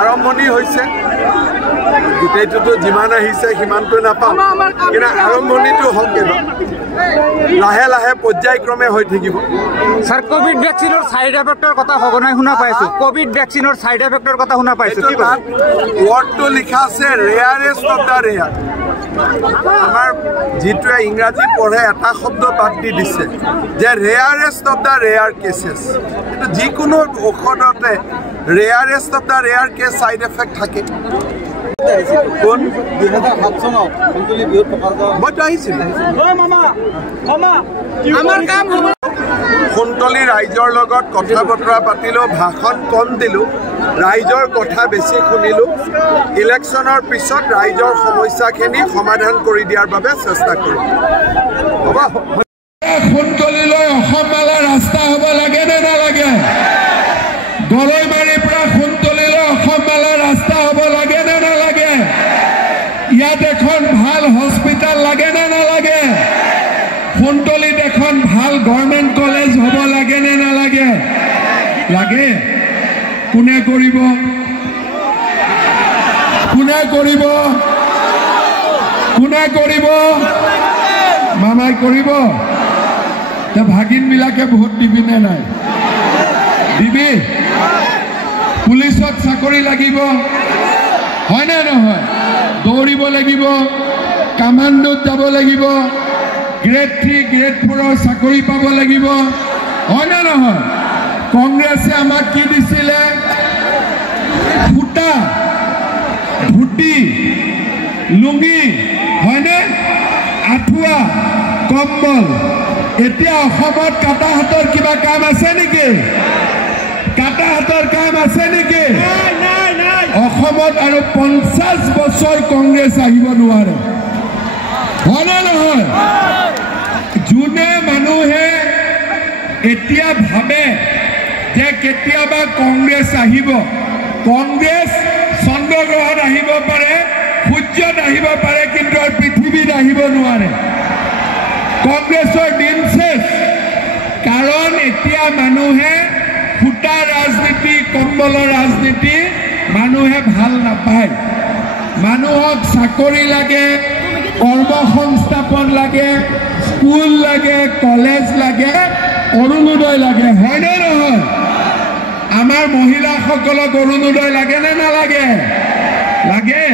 আৰম্ভণি হৈছে গোটেইটোতো যিমান আহিছে সিমানটো নাপাওঁ কিন্তু আৰম্ভণিটো হওক লাহে লাহে পৰ্যায়ক্ৰমে হৈ থাকিব স্যাৰ কোভিড ভ্যাকসিনৰ সাইড এফেক্টৰ কথা সঘনাই শুনা পাইছো কোভিড ভ্যাকসিনৰ সাইড এফেক্টৰ কথা শুনা পাইছো কি ওয়াৰ্ডটো লিখা আছে ৰেয়াৰেস্ট অফ দা ৰেয়াৰ আমাৰ যেটোৱে ইংৰাজী পঢ়ে এটা শব্দ বাদ দি দিছে যে rarest of the rare cases কিন্তু যিকোনো ঔষধতে rarest of the rare case side effect থাকে কোন 2007 চনত কুন্তলি বিহুত মইতো আহিছিল আমাৰ কাম হ'ব কুন্তলি ৰাইজৰ লগত কথা বতৰা পাতিলো ভাষণ কম দিলো ৰাইজৰ কথা বেছি শুনিলো ইলেকশ্যনৰ পিছত ৰাইজৰ সমস্যাখিনি সমাধান কৰি দিয়াৰ বাবে চেষ্টা কৰিম হ'ব কুন্তলিলৈ অসম মেলা ৰাস্তা হ'ব লাগে নে নালাগে গৰৈমাৰীৰ পৰা কুন্তলিলৈ অসম মেলা ৰাস্তা হ'ব লাগে নে নালাগে ইয়াত এখন ভাল হস্পিটাল লাগে নে নালাগে কুন্তলিত এখন ভাল গভৰ্ণমেণ্ট কলেজ হ'ব লাগে নে নালাগে লাগে কোনে কৰিব কোনে কৰিব কোনে কৰিব মামাই কৰিব তে ভাগিনবিলাকে ভোট দিবি নে নাই দিবি পুলিচত চাকৰি লাগিব হয় নে নহয় দৌৰিব লাগিব কামাণ্ডোত যাব লাগিব গ্ৰেড 3 গ্ৰেড 4 চাকৰি পাব লাগিব হয় নে নহয় কংগ্ৰেছে আমাক কি দিছিলে ফুটা ধুতি লুঙ্গি হয়নে আঠুৱা কম্বল এতিয়া অসমত কাটা হাতৰ কিবা কাম আছে নেকি কাটা হাতৰ কাম আছে নেকি নাই নাই অসমত আৰু 50 বছৰ কংগ্ৰেছ আহিব নোৱাৰে হয়নে নহয় যোনে মানুহে এতিয়া ভাবে যে কেতিয়াবা কংগ্ৰেছ আহিব কংগ্ৰেছ চন্দ্ৰগ্ৰহত আহিব পাৰে সূৰ্যত আহিব পাৰে কিন্তু পৃথিৱীত আহিব নোৱাৰে কংগ্ৰেছৰ দিন শেষ কাৰণ এতিয়া মানুহে ফুটা ৰাজনীতি কম্বলৰ ৰাজনীতি মানুহে ভাল নাপায় মানুহক চাকৰি লাগে কৰ্মসংস্থাপন লাগে স্কুল লাগে কলেজ লাগে অৰুণোদয় লাগে হয়নে নহয় আমাৰ মহিলাসকলক অৰুণোদয় লাগে নে নালাগে লাগে